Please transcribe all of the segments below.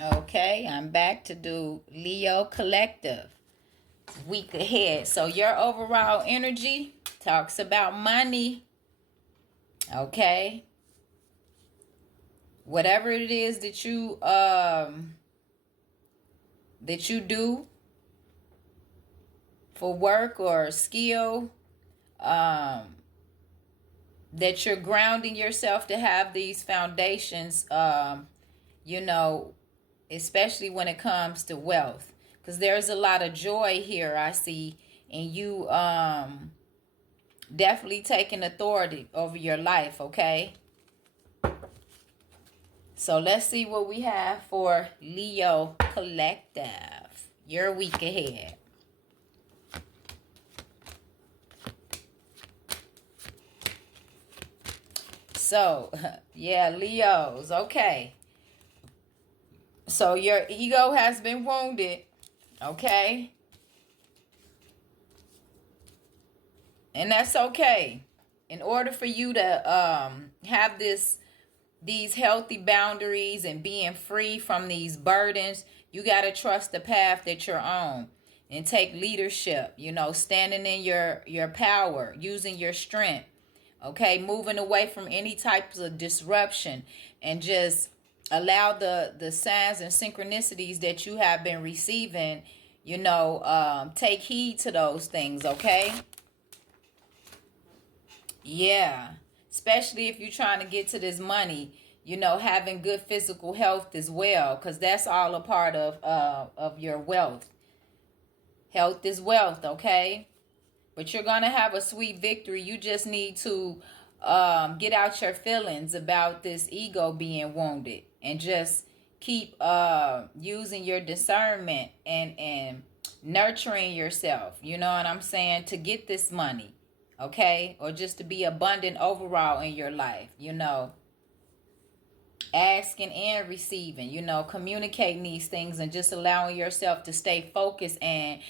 Okay, I'm back to do Leo Collective week ahead. So your overall energy talks about money. Okay, whatever it is that you do for work or skill, um, that you're grounding yourself to have these foundations. You know, especially when it comes to wealth, because there's a lot of joy here I see in you definitely taking authority over your life. Okay, so let's see what we have for Leo Collective your week ahead. So yeah, Leos. Okay, so your ego has been wounded. Okay, and that's okay. In order for you to have these healthy boundaries and being free from these burdens, you got to trust the path that you're on and take leadership, standing in your power, using your strength. Okay, moving away from any types of disruption, and just allow the signs and synchronicities that you have been receiving, take heed to those things. Okay, yeah, especially if you're trying to get to this money, having good physical health as well, because that's all a part of your wealth. Health is wealth, okay? But you're gonna have a sweet victory. You just need to get out your feelings about this ego being wounded, and just keep using your discernment and nurturing yourself. You know what I'm saying? To get this money, okay, or just to be abundant overall in your life. Asking and receiving. Communicating these things and just allowing yourself to stay focused and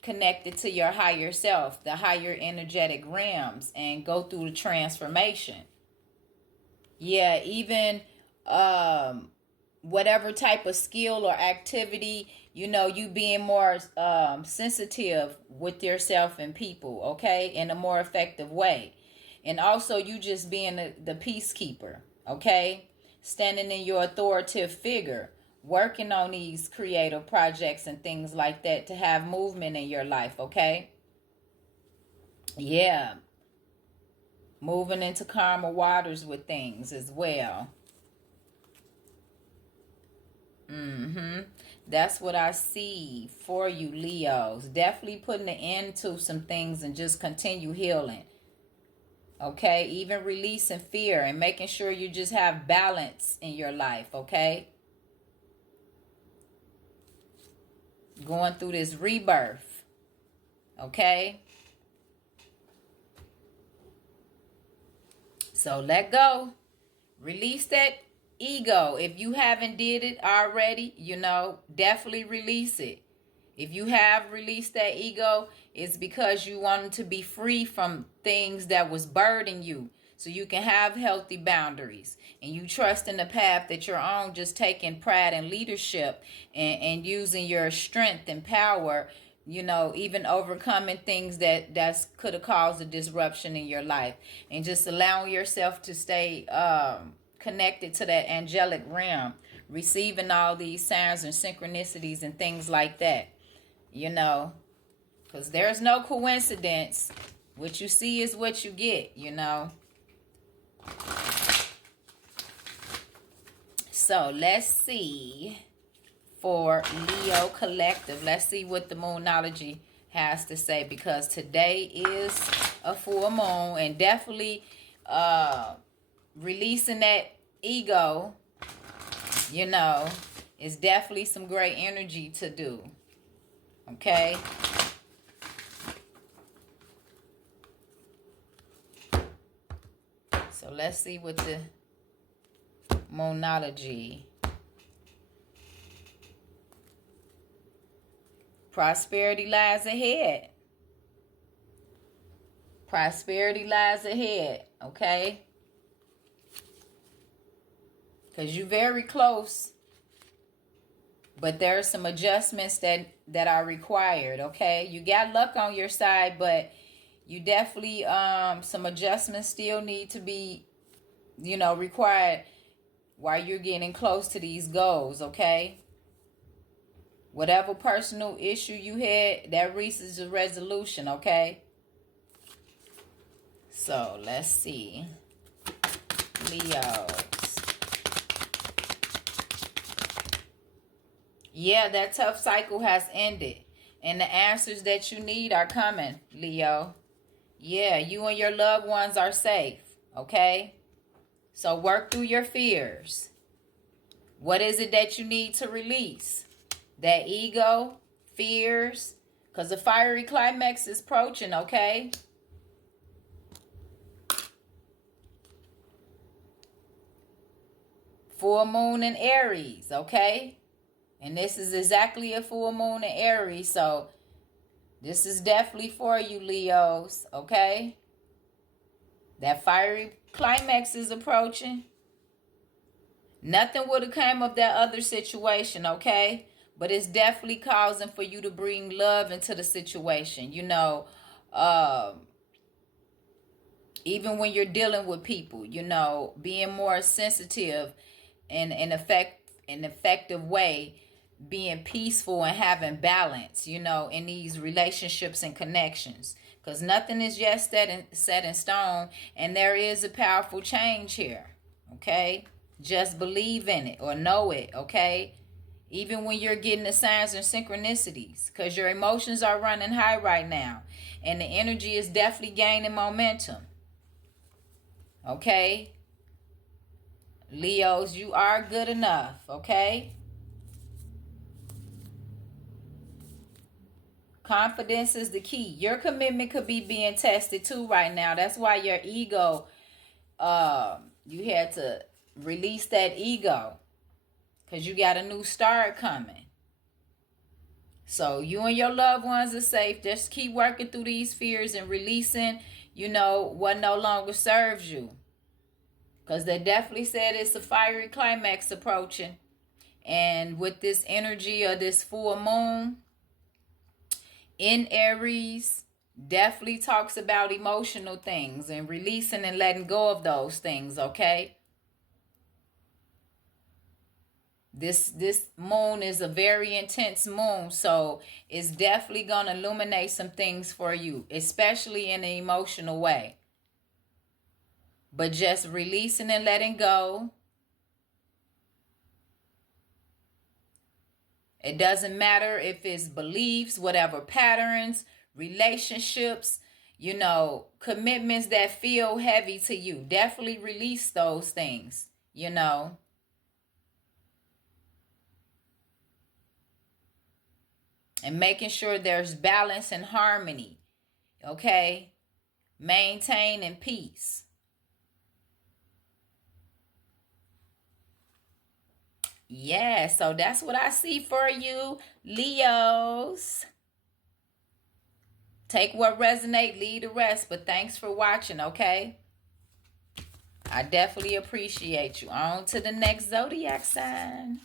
connected to your higher self, the higher energetic realms, and go through the transformation. Yeah, even whatever type of skill or activity, you being more sensitive with yourself and people, okay, in a more effective way. And also you just being the peacekeeper, okay, standing in your authoritative figure, working on these creative projects and things like that to have movement in your life. Okay, yeah, moving into calmer waters with things as well. That's what I see for you, Leos. Definitely putting an end to some things and just continue healing. Okay, even releasing fear and making sure you just have balance in your life. Okay, going through this rebirth. Okay, so let go. Release that ego. If you haven't did it already, definitely release it. If you have released that ego, it's because you wanted to be free from things that was burdening you, so you can have healthy boundaries, and you trust in the path that you're on, just taking pride and leadership, and using your strength and power, even overcoming things that's could have caused a disruption in your life, and just allowing yourself to stay connected to that angelic realm, receiving all these signs and synchronicities and things like that. Because there's no coincidence. What you see is what you get. So let's see for Leo Collective. Let's see what the Moonology has to say, because today is a full moon, and definitely releasing that ego, is definitely some great energy to do. Okay. So let's see what the Moonology. Prosperity lies ahead. Prosperity lies ahead. Okay. because you're very close. But there are some adjustments that are required, okay? You got luck on your side, but you definitely, some adjustments still need to be, required while you're getting close to these goals, okay? Whatever personal issue you had, that reaches a resolution, okay? So, let's see. Leos. Yeah, that tough cycle has ended. And the answers that you need are coming, Leo. Yeah, you and your loved ones are safe, okay? So work through your fears. What is it that you need to release? That ego, fears, because the fiery climax is approaching, okay? Full moon in Aries, okay? And this is exactly a full moon in Aries, so this is definitely for you, Leos, okay? That fiery climax is approaching. Nothing would have come of that other situation, okay? But it's definitely causing for you to bring love into the situation. Even when you're dealing with people, being more sensitive in an effective way, being peaceful and having balance, in these relationships and connections. Because nothing is yet set in stone, and there is a powerful change here, okay? Just believe in it or know it, okay? Even when you're getting the signs and synchronicities, because your emotions are running high right now, and the energy is definitely gaining momentum, okay? Leos, you are good enough, okay? Confidence is the key. Your commitment could be being tested too right now. That's why your ego, you had to release that ego, because you got a new start coming. So you and your loved ones are safe. Just keep working through these fears and releasing, what no longer serves you. Because they definitely said it's a fiery climax approaching. And with this energy of this full moon in Aries, definitely talks about emotional things and releasing and letting go of those things, okay? This moon is a very intense moon, so it's definitely going to illuminate some things for you, especially in an emotional way. But just releasing and letting go. It doesn't matter if it's beliefs, whatever patterns, relationships, commitments that feel heavy to you. Definitely release those things, And making sure there's balance and harmony, okay? Maintaining peace. Yeah, so that's what I see for you, Leos. Take what resonates, leave the rest. But thanks for watching, okay? I definitely appreciate you. On to the next zodiac sign.